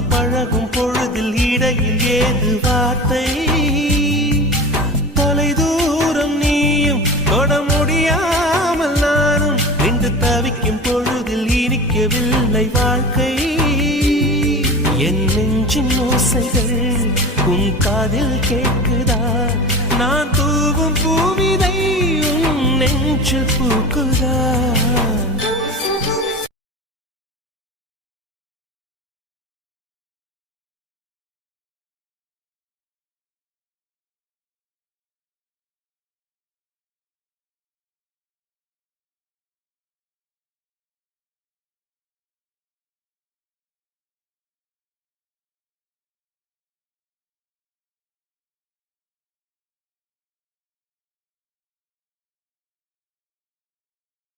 தொட்டு பழகும் பொழுதில் இடையில் ஏது வார்த்தை தொலை தூரம் நீயும் தொட முடியாமல் நானும் நின்று தவிக்கும் பொழுதில் இனிக்கவில்லை வாழ்க்கை என் நெஞ்சின் ஓசைகள் உன் காதில் கேட்குதா நான் தூவும் பூவிதை உன் நெஞ்சில் பூக்குதா